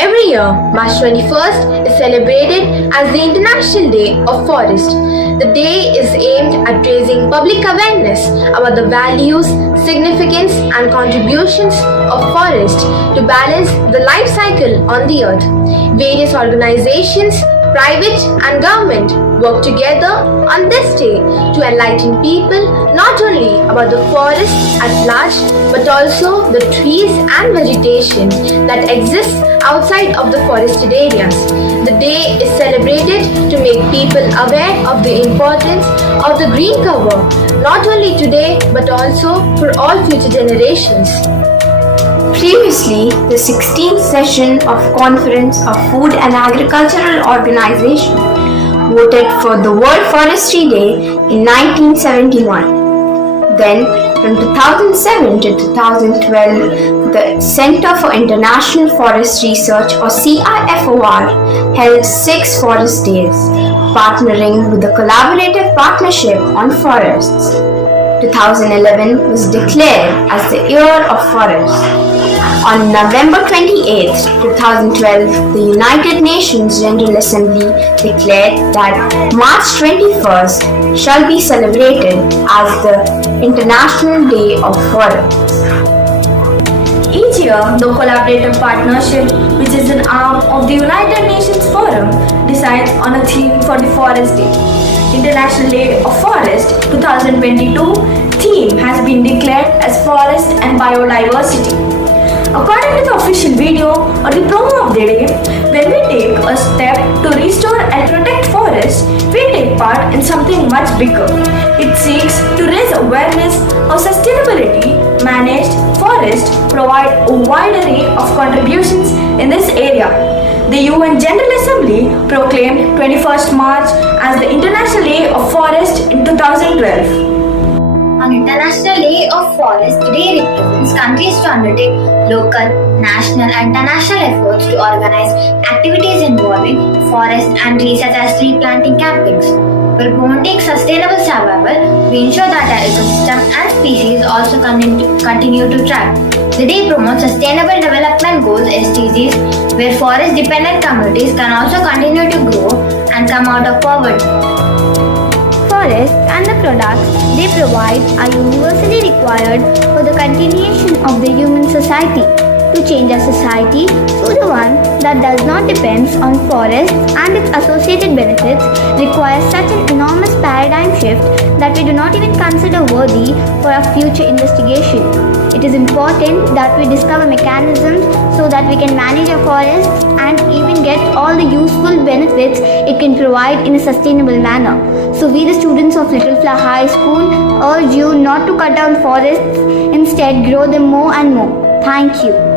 Every year, March 21st is celebrated as the International Day of Forest. The day is aimed at raising public awareness about the values, significance, and contributions of forest to balance the life cycle on the earth. Various organizations, private and government, work together on this day to enlighten people not only about the forest at large but also the trees and vegetation that exists outside of the forested areas. The day is celebrated to make people aware of the importance of the green cover not only today but also for all future generations. Previously, the 16th session of Conference of Food and Agricultural Organization voted for the World Forestry Day in 1971. Then, from 2007 to 2012, the Center for International Forest Research or CIFOR held 6 forest days, partnering with the Collaborative Partnership on Forests. 2011 was declared as the Year of Forests. On November 28, 2012, the United Nations General Assembly declared that March 21st shall be celebrated as the International Day of Forests. Each year, the Collaborative Partnership, which is an arm of the United Nations Forum, decides on a theme for the Forest Day. International Day of Forest 2022 theme has been declared as Forest and Biodiversity. According to the official video or the promo of the day, when we take a step to restore and protect forests, we take part in something much bigger. It seeks to raise awareness of sustainability. Managed forests provide a wide array of contributions in this area. The UN General Assembly proclaimed 21st March as the International Day of Forest in 2012. On International Day of Forest, the day represents countries to undertake local, national and international efforts to organize activities involving forest and trees such as tree planting campings. For promoting sustainable survival, we ensure that our ecosystem and species also continue to thrive. The day promotes Sustainable Development Goals (SDGs), where forest-dependent communities can also continue to grow and come out of poverty. Forests and the products they provide are universally required for the continuation of the human society. To change a society to the one that does not depend on forests and its associated benefits requires such an enormous paradigm shift that we do not even consider worthy for our future investigation. It is important that we discover mechanisms so that we can manage our forests and even get all the useful benefits it can provide in a sustainable manner. So we, the students of Little Flower High School, urge you not to cut down forests, instead grow them more and more. Thank you.